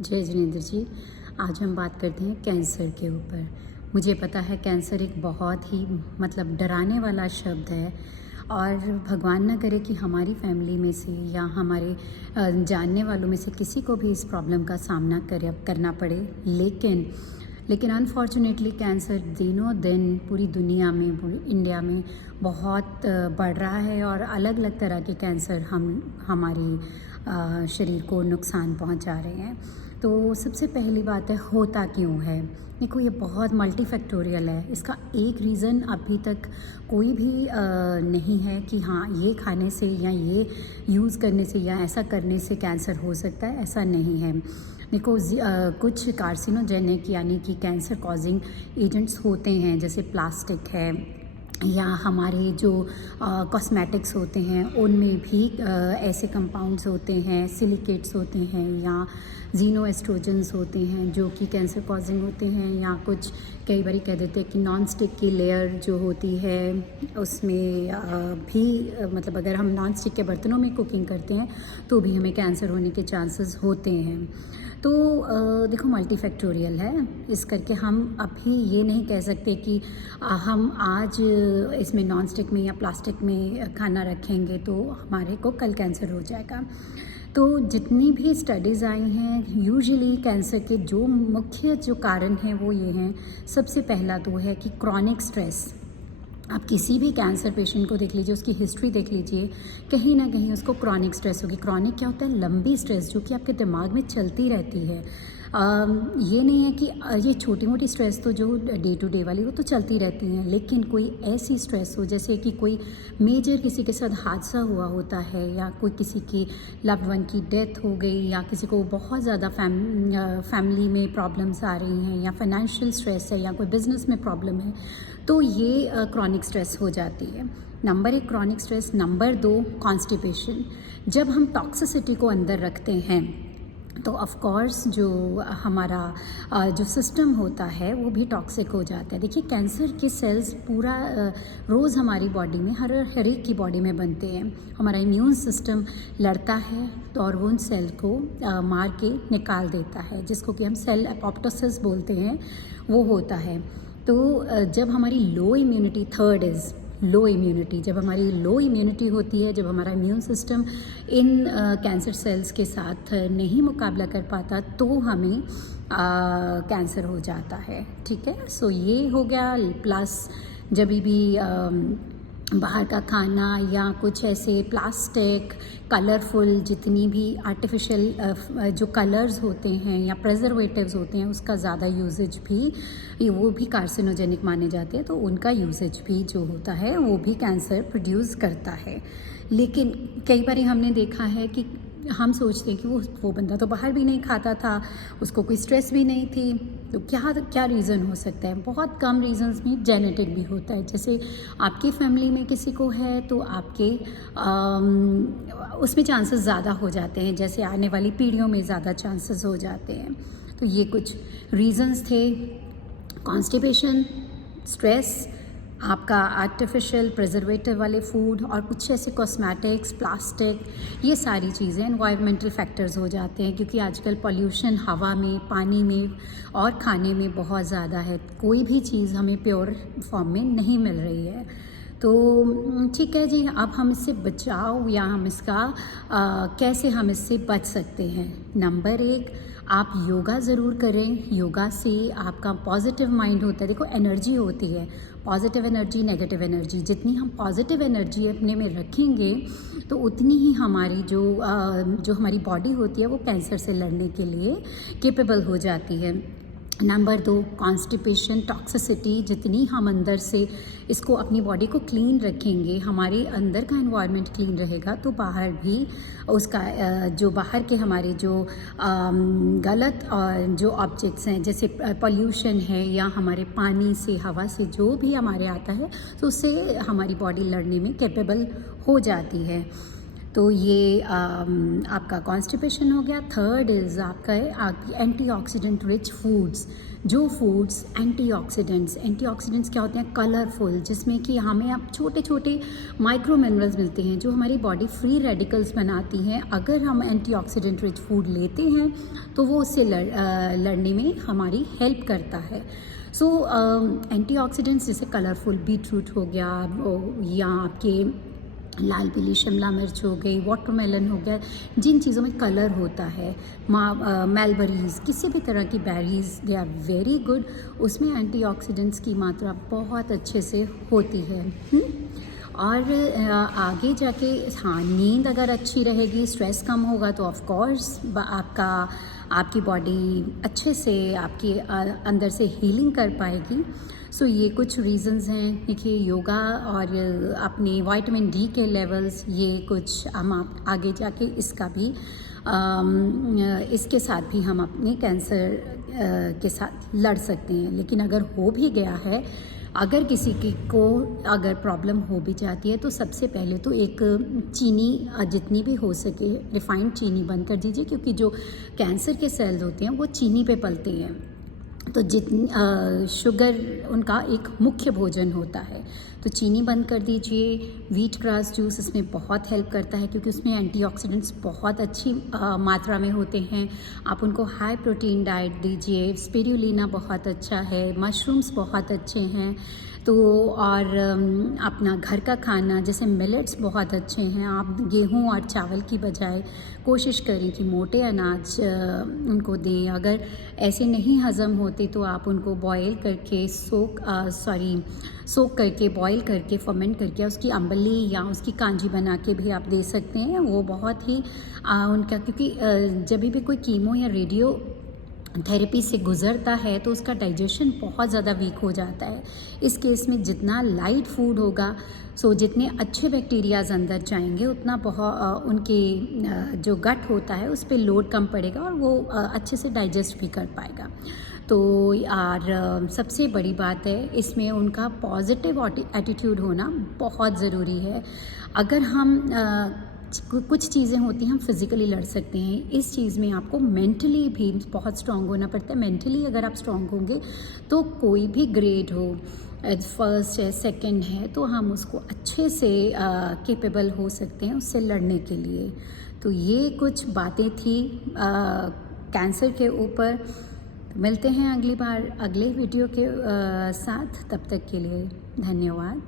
जय जिनेंद्र जी। आज हम बात करते हैं कैंसर के ऊपर। मुझे पता है कैंसर एक बहुत ही डराने वाला शब्द है और भगवान ना करे कि हमारी फैमिली में से या हमारे जानने वालों में से किसी को भी इस प्रॉब्लम का सामना करना पड़े। लेकिन अनफॉर्चुनेटली कैंसर दिनों दिन पूरी दुनिया में, पूरी इंडिया में बहुत बढ़ रहा है और अलग अलग तरह के कैंसर हमारे शरीर को नुकसान पहुंचा रहे हैं। तो सबसे पहली बात है, होता क्यों है। देखो, ये बहुत मल्टीफैक्टोरियल है। इसका एक रीज़न अभी तक कोई भी नहीं है कि हाँ, ये खाने से या ये यूज़ करने से या ऐसा करने से कैंसर हो सकता है, ऐसा नहीं है। देखो, कुछ कार्सिनोजेनिक यानी कि कैंसर कॉजिंग एजेंट्स होते हैं, जैसे प्लास्टिक है या हमारे जो कॉस्मेटिक्स होते हैं उनमें भी ऐसे कंपाउंड्स होते हैं, सिलिकेट्स होते हैं या जीनोएस्ट्रोजेंस होते हैं जो कि कैंसर कॉजिंग होते हैं। या कुछ कई बार कह देते हैं कि नॉन स्टिक की लेयर जो होती है उसमें भी अगर हम नॉन स्टिक के बर्तनों में कुकिंग करते हैं तो भी हमें कैंसर होने के चांसेस होते हैं। तो देखो, मल्टीफैक्टोरियल है। इस करके हम अभी ये नहीं कह सकते कि हम आज इसमें नॉन स्टिक में या प्लास्टिक में खाना रखेंगे तो हमारे को कल कैंसर हो जाएगा। तो जितनी भी स्टडीज़ आई हैं, यूजुअली कैंसर के जो मुख्य जो कारण हैं वो ये हैं। सबसे पहला तो है कि क्रॉनिक स्ट्रेस। आप किसी भी कैंसर पेशेंट को देख लीजिए, उसकी हिस्ट्री देख लीजिए, कहीं ना कहीं उसको क्रॉनिक स्ट्रेस होगी। क्रॉनिक क्या होता है? लंबी स्ट्रेस जो कि आपके दिमाग में चलती रहती है। ये नहीं है कि ये छोटी मोटी स्ट्रेस तो जो डे टू डे वाली वो तो चलती रहती हैं, लेकिन कोई ऐसी स्ट्रेस हो जैसे कि कोई मेजर किसी के साथ हादसा हुआ होता है या कोई किसी की लव्ड वन की डेथ हो गई या किसी को बहुत ज़्यादा फैमिली में प्रॉब्लम्स आ रही हैं या फाइनेंशियल स्ट्रेस है या कोई बिज़नेस में प्रॉब्लम है, तो ये क्रॉनिक स्ट्रेस हो जाती है। Number 1 chronic stress. Number 2 constipation. जब हम टॉक्सिसिटी को अंदर रखते हैं तो ऑफ कोर्स जो हमारा जो सिस्टम होता है वो भी टॉक्सिक हो जाता है। देखिए, कैंसर के सेल्स पूरा रोज़ हमारी बॉडी में हर एक की बॉडी में बनते हैं। हमारा इम्यून सिस्टम लड़ता है तो और वो उन सेल को मार के निकाल देता है, जिसको कि हम सेल एपोप्टोसिस बोलते हैं, वो होता है। तो जब हमारी लो immunity, third is low immunity, जब हमारी लो इम्यूनिटी होती है, जब हमारा immune system in cancer cells के साथ नहीं मुकाबला कर पाता तो हमें कैंसर हो जाता है। ठीक है, सो ये हो गया। प्लस जब भी बाहर का खाना या कुछ ऐसे प्लास्टिक, कलरफुल, जितनी भी आर्टिफिशियल जो कलर्स होते हैं या प्रिजर्वेटिव्स होते हैं उसका ज़्यादा यूजेज भी वो भी कार्सिनोजेनिक माने जाते हैं, तो उनका यूजेज भी जो होता है वो भी कैंसर प्रोड्यूस करता है। लेकिन कई बार हमने देखा है कि हम सोचते हैं कि वो बंदा तो बाहर भी नहीं खाता था, उसको कोई स्ट्रेस भी नहीं थी, तो क्या रीज़न हो सकता है? बहुत कम रीज़न्स में जेनेटिक भी होता है। जैसे आपकी फैमिली में किसी को है तो आपके उसमें चांसेस ज़्यादा हो जाते हैं, जैसे आने वाली पीढ़ियों में ज़्यादा चांसेस हो जाते हैं। तो ये कुछ रीज़न्स थे। कॉन्स्टिपेशन, स्ट्रेस, आपका आर्टिफिशियल प्रिजर्वेटिव वाले फूड और कुछ ऐसे कॉस्मेटिक्स, प्लास्टिक, ये सारी चीज़ें एनवायरमेंटल फैक्टर्स हो जाते हैं, क्योंकि आजकल पॉल्यूशन हवा में, पानी में और खाने में बहुत ज़्यादा है। कोई भी चीज़ हमें प्योर फॉर्म में नहीं मिल रही है। तो ठीक है जी, अब हम इससे बचाव या हम इसका कैसे हम इससे बच सकते हैं। नंबर 1, आप योगा ज़रूर करें। योगा से आपका पॉजिटिव माइंड होता है। देखो, एनर्जी होती है, पॉजिटिव एनर्जी, नेगेटिव एनर्जी। जितनी हम पॉजिटिव एनर्जी अपने में रखेंगे तो उतनी ही हमारी जो हमारी बॉडी होती है वो कैंसर से लड़ने के लिए केपेबल हो जाती है। Number 2 constipation, toxicity. जितनी हम अंदर से इसको अपनी बॉडी को क्लीन रखेंगे, हमारे अंदर का एनवायरनमेंट क्लीन रहेगा, तो बाहर भी उसका जो बाहर के हमारे जो गलत जो ऑब्जेक्ट्स हैं, जैसे पॉल्यूशन है या हमारे पानी से, हवा से जो भी हमारे आता है, तो उससे हमारी बॉडी लड़ने में कैपेबल हो जाती है। तो ये आपका कॉन्स्टिपेशन हो गया। थर्ड इज़ आपका है आपकी एंटीऑक्सीडेंट रिच फूड्स। जो फूड्स एंटीऑक्सीडेंट्स क्या होते हैं? कलरफुल, जिसमें कि हमें अब छोटे छोटे माइक्रो मिनरल्स मिलते हैं जो हमारी बॉडी फ्री रेडिकल्स बनाती हैं। अगर हम एंटीऑक्सीडेंट रिच फूड लेते हैं तो वो उससे लड़ने में हमारी हेल्प करता है। सो एंटीऑक्सीडेंट्स जैसे कलरफुल बीटरूट हो गया, या आपके लाल पीली शिमला मिर्च हो गई, वाटरमेलन हो गया, जिन चीज़ों में कलर होता है, मेलबेरीज़, किसी भी तरह की berries, they are very good. उसमें एंटीऑक्सीडेंट्स की मात्रा बहुत अच्छे से होती है। और आगे जाके हाँ, नींद अगर अच्छी रहेगी, स्ट्रेस कम होगा तो ऑफ कोर्स आपकी बॉडी अच्छे से आपके अंदर से हीलिंग कर पाएगी। सो ये कुछ रीज़न्स हैं। देखिए, योगा और अपने विटामिन डी के लेवल्स, ये कुछ हम आगे जाके इसका भी इसके साथ भी हम अपने कैंसर के साथ लड़ सकते हैं। लेकिन अगर हो भी गया है, अगर किसी को अगर प्रॉब्लम हो भी जाती है, तो सबसे पहले तो एक चीनी जितनी भी हो सके रिफाइंड चीनी बंद कर दीजिए, क्योंकि जो कैंसर के सेल्स होते हैं वो चीनी पे पलते हैं। तो जितनी शुगर उनका एक मुख्य भोजन होता है, तो चीनी बंद कर दीजिए। व्हीट ग्रास जूस इसमें बहुत हेल्प करता है, क्योंकि उसमें एंटीऑक्सीडेंट्स बहुत अच्छी मात्रा में होते हैं। आप उनको हाई प्रोटीन डाइट दीजिए। स्पिरुलिना बहुत अच्छा है, मशरूम्स बहुत अच्छे हैं। तो और अपना घर का खाना जैसे मिलेट्स बहुत अच्छे हैं। आप गेहूं और चावल की बजाय कोशिश करें कि मोटे अनाज उनको दें। अगर ऐसे नहीं हज़म होते तो आप उनको बॉयल करके सोक करके बॉयल करके फर्मेंट करके उसकी अम्बली या उसकी कांजी बना के भी आप दे सकते हैं। वो बहुत ही उनका, क्योंकि जब भी कोई कीमो या रेडियो थेरेपी से गुज़रता है तो उसका डाइजेशन बहुत ज़्यादा वीक हो जाता है। इस केस में जितना लाइट फूड होगा, सो जितने अच्छे बैक्टीरियाज़ अंदर जाएंगे, उतना बहुत उनके जो गट होता है उस पर लोड कम पड़ेगा और वो अच्छे से डाइजेस्ट भी कर पाएगा। तो यार सबसे बड़ी बात है इसमें उनका पॉजिटिव एटीट्यूड होना बहुत ज़रूरी है। अगर हम कुछ चीज़ें होती हैं हम फिज़िकली लड़ सकते हैं, इस चीज़ में आपको मेंटली भी बहुत स्ट्रॉन्ग होना पड़ता है। मेंटली अगर आप स्ट्रॉन्ग होंगे तो कोई भी ग्रेड हो, फर्स्ट है सेकंड है, तो हम उसको अच्छे से कैपेबल हो सकते हैं उससे लड़ने के लिए। तो ये कुछ बातें थी कैंसर के ऊपर। मिलते हैं अगली बार अगले वीडियो के साथ। तब तक के लिए धन्यवाद।